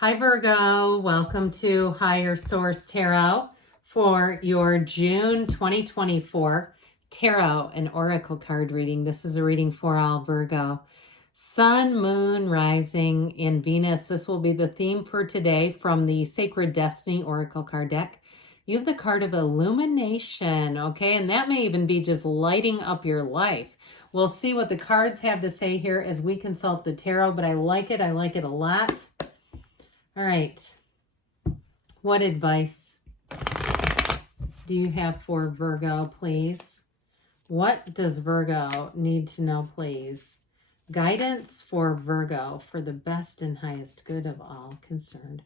Hi Virgo, welcome to Higher Source Tarot for your June 2024 Tarot and Oracle card reading. This is a reading for all Virgo. Sun, Moon, Rising, and Venus. This will be the theme for today from the Sacred Destiny Oracle card deck. You have the card of illumination, okay? And that may even be just lighting up your life. We'll see what the cards have to say here as we consult the tarot, but I like it. I like it a lot. All right, what advice do you have for Virgo, please? What does Virgo need to know, please? Guidance for Virgo for the best and highest good of all concerned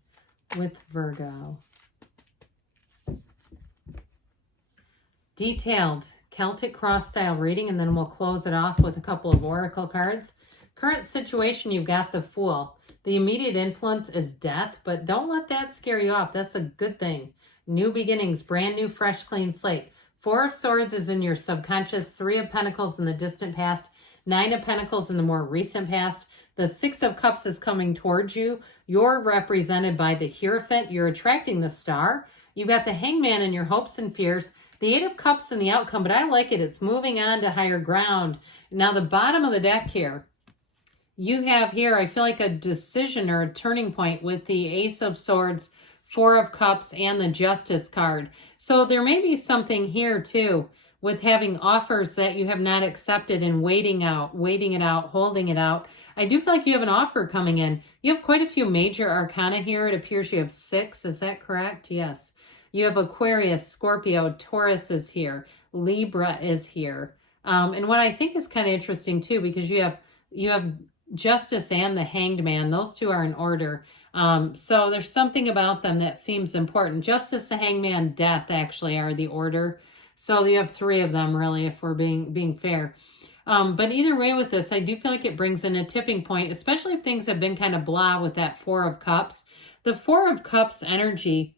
with Virgo. Detailed Celtic cross style reading, and then we'll close it off with a couple of oracle cards. Current situation, you've got the Fool. The immediate influence is death, but don't let that scare you off. That's a good thing. New beginnings, brand new, fresh, clean slate. Four of Swords is in your subconscious, Three of Pentacles in the distant past, Nine of Pentacles in the more recent past. The Six of Cups is coming towards you. You're represented by the Hierophant. You're attracting the Star. You've got the Hangman in your hopes and fears. The Eight of Cups in the outcome, but I like it. It's moving on to higher ground. Now the bottom of the deck here, you have here, I feel like a decision or a turning point with the Ace of Swords, Four of Cups, and the Justice card. So there may be something here too with having offers that you have not accepted and waiting it out, holding it out. I do feel like you have an offer coming in. You have quite a few major arcana here. It appears you have 6. Is that correct? Yes. You have Aquarius, Scorpio, Taurus is here. Libra is here. And what I think is kind of interesting too, because you have Justice and the Hanged Man. Those two are in order. So there's something about them that seems important. Justice, the Hanged Man, Death actually are the order. So you have 3 of them really, if we're being fair. But either way with this, I do feel like it brings in a tipping point, especially if things have been kind of blah with that Four of Cups. The Four of Cups energy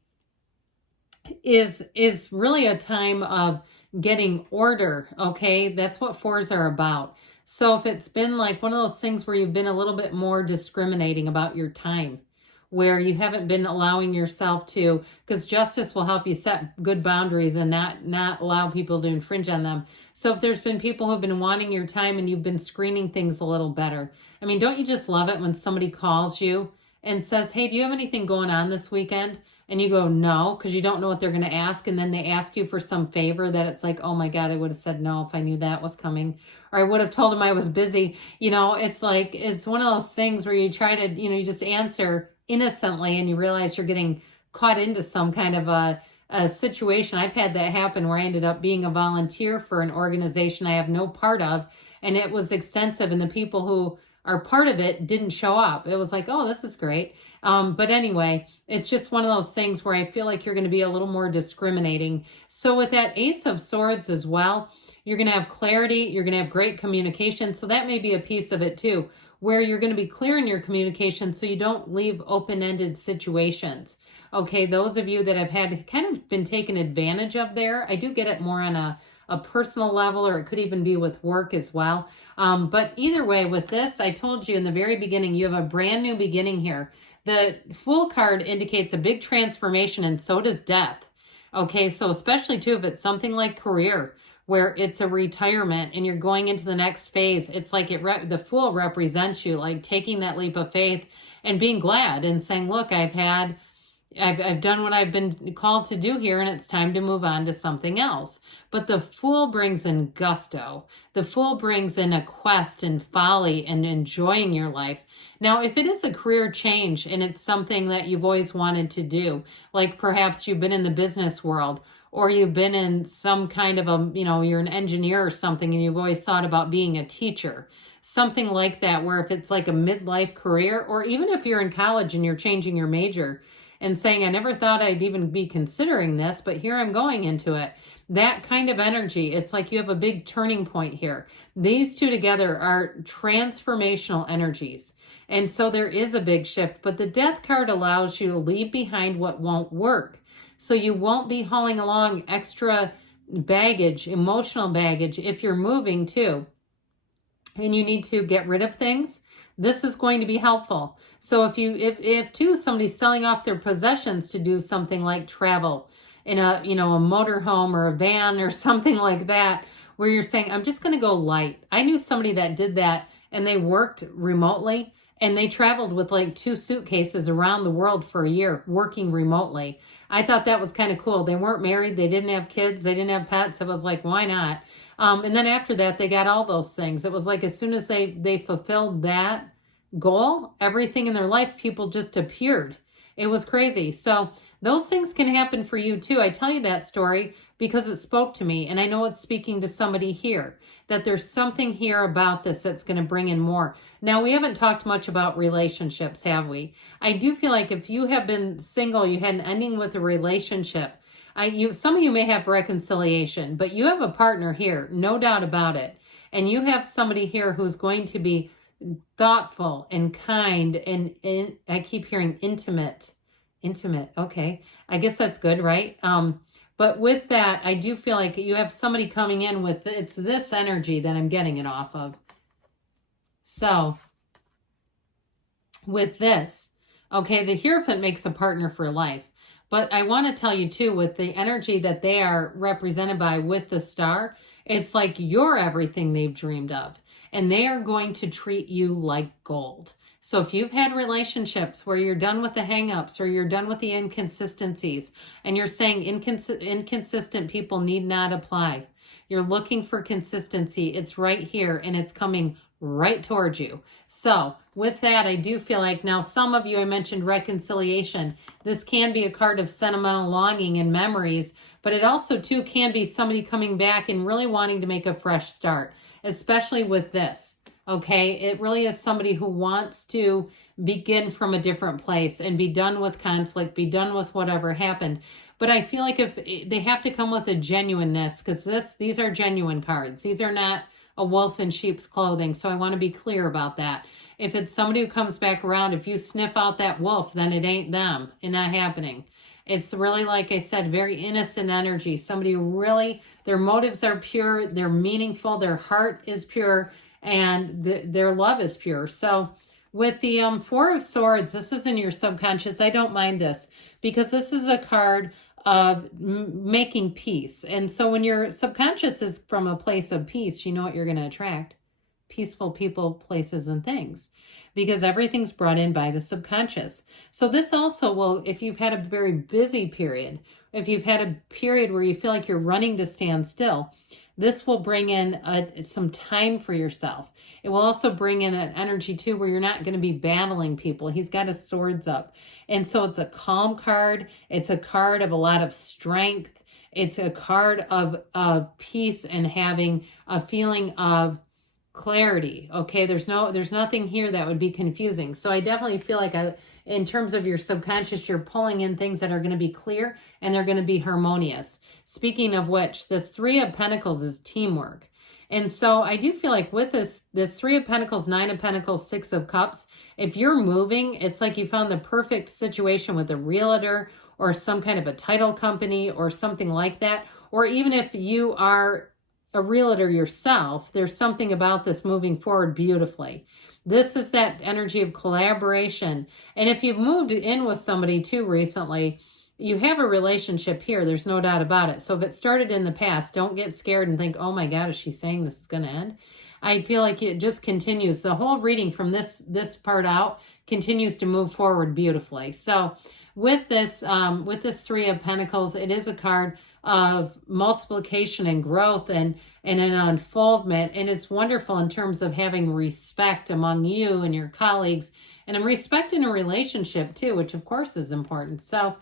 is really a time of getting order, okay? That's what fours are about. So if it's been like one of those things where you've been a little bit more discriminating about your time, where you haven't been allowing yourself to, because justice will help you set good boundaries and not allow people to infringe on them. So if there's been people who've been wanting your time and you've been screening things a little better. I mean, don't you just love it when somebody calls you and says, hey, do you have anything going on this weekend? And you go, no, because you don't know what they're going to ask. And then they ask you for some favor that it's like, oh my God, I would have said no if I knew that was coming. Or I would have told them I was busy. You know, it's like, it's one of those things where you try to, you just answer innocently and you realize you're getting caught into some kind of a situation. I've had that happen where I ended up being a volunteer for an organization I have no part of. And it was extensive. And the people who are part of it didn't show up. It was like, oh, this is great. But anyway, it's just one of those things where I feel like you're going to be a little more discriminating. So with that Ace of Swords as well, you're going to have clarity. You're going to have great communication. So that may be a piece of it too, where you're going to be clear in your communication so you don't leave open-ended situations. Okay, those of you that have had kind of been taken advantage of there, I do get it more on a personal level, or it could even be with work as well. But either way with this, I told you in the very beginning, you have a brand new beginning here. The Fool card indicates a big transformation, and so does death. Okay, so especially too, if it's something like career, where it's a retirement and you're going into the next phase, it's like the Fool represents you, like taking that leap of faith and being glad and saying, look, I've done what I've been called to do here, and it's time to move on to something else. But the Fool brings in gusto. The Fool brings in a quest and folly and enjoying your life. Now, if it is a career change and it's something that you've always wanted to do, like perhaps you've been in the business world, or you've been in some kind of you're an engineer or something and you've always thought about being a teacher, something like that, where if it's like a midlife career, or even if you're in college and you're changing your major and saying, I never thought I'd even be considering this, but here I'm going into it. That kind of energy, it's like you have a big turning point here. These two together are transformational energies. And so there is a big shift, but the Death card allows you to leave behind what won't work. So you won't be hauling along extra baggage, emotional baggage, if you're moving too. And you need to get rid of things. this is going to be helpful. So if too somebody's selling off their possessions to do something like travel in a, a motorhome or a van or something like that, where you're saying, I'm just going to go light. I knew somebody that did that, and they worked remotely, and they traveled with like 2 suitcases around the world for a year working remotely. I thought that was kind of cool. They weren't married. They didn't have kids. They didn't have pets. It was like, why not? And then after that, they got all those things. It was like as soon as they fulfilled that goal, everything in their life, people just appeared. It was crazy. So those things can happen for you too. I tell you that story because it spoke to me, and I know it's speaking to somebody here, that there's something here about this that's going to bring in more. Now, we haven't talked much about relationships, have we? I do feel like if you have been single, you had an ending with a relationship, some of you may have reconciliation, but you have a partner here, no doubt about it. And you have somebody here who's going to be thoughtful and kind and I keep hearing intimate. Okay. I guess that's good, right? But with that, I do feel like you have somebody coming in with, it's this energy that I'm getting it off of. So with this, okay, the Hierophant makes a partner for life. But I want to tell you too, with the energy that they are represented by with the star, it's like you're everything they've dreamed of. And they are going to treat you like gold. So if you've had relationships where you're done with the hangups or you're done with the inconsistencies and you're saying inconsistent people need not apply, you're looking for consistency, it's right here and it's coming right towards you. So with that, I do feel like now some of you, I mentioned reconciliation. This can be a card of sentimental longing and memories, but it also too can be somebody coming back and really wanting to make a fresh start, especially with this. Okay, it really is somebody who wants to begin from a different place and be done with conflict, be done with whatever happened. But I feel like if they have to come with a genuineness, because these are genuine cards. These are not a wolf in sheep's clothing. So I want to be clear about that. If it's somebody who comes back around, if you sniff out that wolf, then it ain't them. It's not happening. It's really, like I said, very innocent energy. Somebody who really, their motives are pure, they're meaningful, their heart is pure, and their love is pure. So with the 4 of Swords, this is in your subconscious. I don't mind this because this is a card of making peace. And so when your subconscious is from a place of peace, you know what you're going to attract? Peaceful people, places, and things, because everything's brought in by the subconscious. So this also will, if you've had a very busy period, if you've had a period where you feel like you're running to stand still, this will bring in some time for yourself. It will also bring in an energy too where you're not going to be battling people. He's got his swords up. And so it's a calm card. It's a card of a lot of strength. It's a card of peace and having a feeling of clarity. Okay, there's nothing here that would be confusing. So I definitely feel like in terms of your subconscious, you're pulling in things that are going to be clear and they're going to be harmonious. Speaking of which, this 3 of Pentacles is teamwork. And so I do feel like with this 3 of Pentacles, 9 of Pentacles, 6 of Cups, if you're moving, it's like you found the perfect situation with a realtor or some kind of a title company or something like that. Or even if you are a realtor yourself, there's something about this moving forward beautifully. This is that energy of collaboration. And if you've moved in with somebody too recently, you have a relationship here. There's no doubt about it. So if it started in the past, don't get scared and think, oh my God, is she saying this is going to end? I feel like it just continues. The whole reading from this part out continues to move forward beautifully. So with this 3 of Pentacles, it is a card of multiplication and growth and an unfoldment. And it's wonderful in terms of having respect among you and your colleagues and respect in a relationship too, which of course is important. So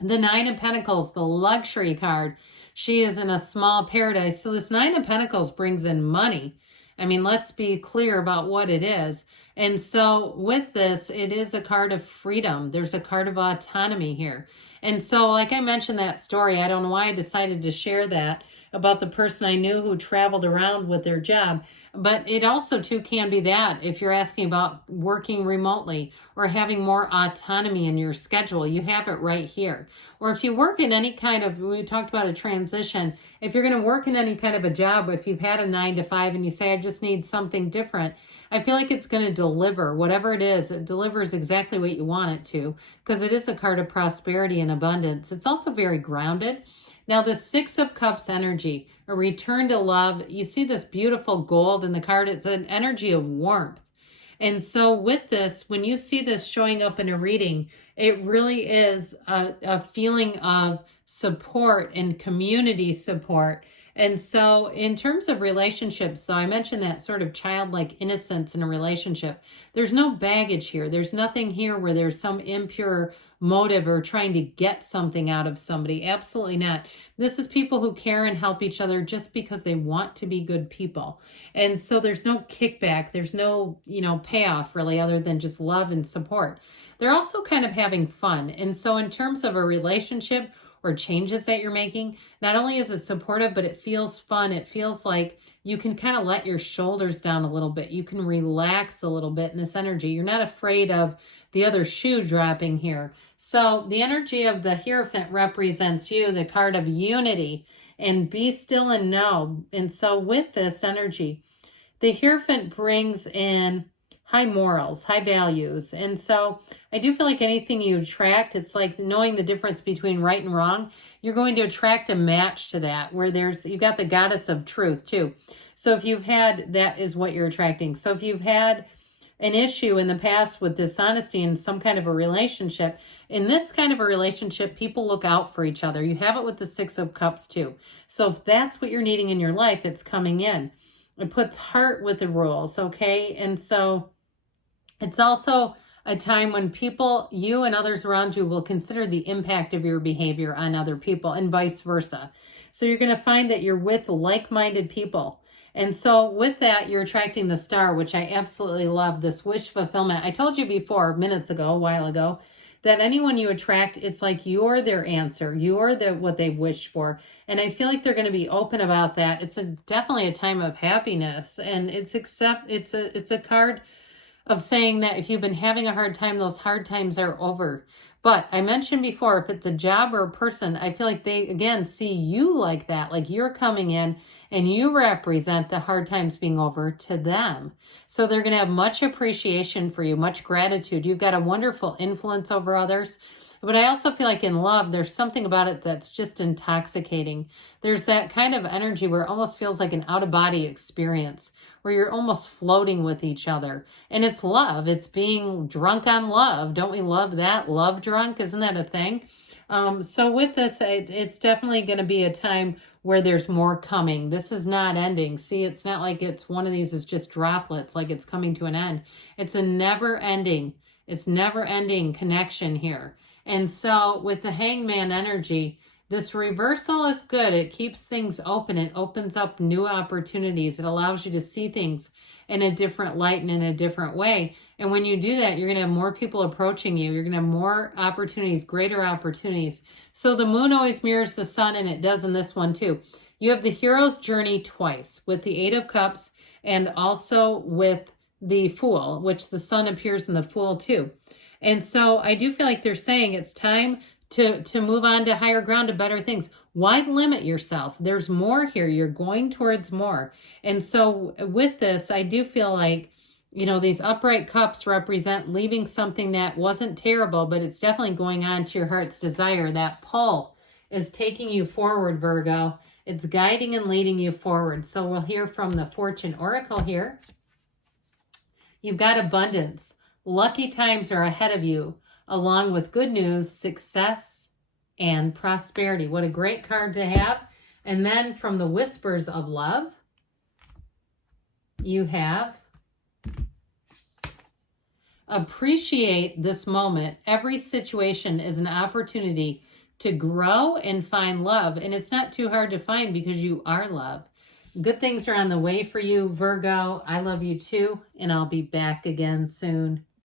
the 9 of Pentacles, the luxury card, she is in a small paradise. So this 9 of Pentacles brings in money. I mean, let's be clear about what it is. And so with this, it is a card of freedom. There's a card of autonomy here. And so like I mentioned that story, I don't know why I decided to share that, about the person I knew who traveled around with their job. But it also too can be that if you're asking about working remotely or having more autonomy in your schedule, you have it right here. Or if you work in any kind of, we talked about a transition, if you're going to work in any kind of a job, if you've had a 9 to 5 and you say, I just need something different, I feel like it's going to deliver whatever it is. It delivers exactly what you want it to, because it is a card of prosperity and abundance. It's also very grounded. Now, the Six of Cups energy, a return to love. You see this beautiful gold in the card. It's an energy of warmth. And so with this, when you see this showing up in a reading, it really is a feeling of support and community support. And so in terms of relationships, though, I mentioned that sort of childlike innocence in a relationship. There's no baggage here. There's nothing here where there's some impure motive or trying to get something out of somebody. Absolutely not. This is people who care and help each other just because they want to be good people. And so there's no kickback. There's no, payoff really other than just love and support. They're also kind of having fun. And so in terms of a relationship or changes that you're making, not only is it supportive, but it feels fun. It feels like you can kind of let your shoulders down a little bit. You can relax a little bit in this energy. You're not afraid of the other shoe dropping here. So the energy of the Hierophant represents you, the card of unity, and be still and know. And so with this energy, the Hierophant brings in high morals, high values. And so I do feel like anything you attract, it's like knowing the difference between right and wrong. You're going to attract a match to that, where you've got the goddess of truth too. So if you've had, that is what you're attracting. So if you've had an issue in the past with dishonesty in some kind of a relationship, in this kind of a relationship, people look out for each other. You have it with the Six of Cups too. So if that's what you're needing in your life, it's coming in. It puts heart with the rules, okay? And so it's also a time when people, you and others around you, will consider the impact of your behavior on other people and vice versa. So you're going to find that you're with like-minded people. And so with that, you're attracting the Star, which I absolutely love, this wish fulfillment. I told you before, minutes ago, a while ago, that anyone you attract, it's like you're their answer. You're what they wish for. And I feel like they're going to be open about that. It's definitely a time of happiness. And it's a card of saying that if you've been having a hard time, those hard times are over. But I mentioned before, if it's a job or a person, I feel like they, again, see you like that. Like you're coming in and you represent the hard times being over to them. So they're going to have much appreciation for you, much gratitude. You've got a wonderful influence over others. But I also feel like in love, there's something about it that's just intoxicating. There's that kind of energy where it almost feels like an out-of-body experience, where you're almost floating with each other. And it's love. It's being drunk on love. Don't we love that? Love drunk? Isn't that a thing? So with this, it's definitely going to be a time where there's more coming. This is not ending. See, it's not like it's one of these is just droplets, like it's coming to an end. It's a never-ending connection here. And so with the Hangman energy, this reversal is good. It keeps things open. It opens up new opportunities. It allows you to see things in a different light and in a different way. And when you do that, you're going to have more people approaching you. You're going to have more opportunities, greater opportunities. So the moon always mirrors the sun, and it does in this one too. You have the hero's journey twice, with the Eight of Cups and also with the Fool, which the sun appears in the Fool too. And so I do feel like they're saying it's time to move on to higher ground, to better things. Why limit yourself? There's more here. You're going towards more. And so with this, I do feel like, these upright cups represent leaving something that wasn't terrible, but it's definitely going on to your heart's desire. That pull is taking you forward, Virgo. It's guiding and leading you forward. So we'll hear from the Fortune Oracle here. You've got abundance. Lucky times are ahead of you, along with good news, success, and prosperity. What a great card to have. And then from the Whispers of Love, you have appreciate this moment. Every situation is an opportunity to grow and find love. And it's not too hard to find because you are love. Good things are on the way for you, Virgo. I love you too, and I'll be back again soon.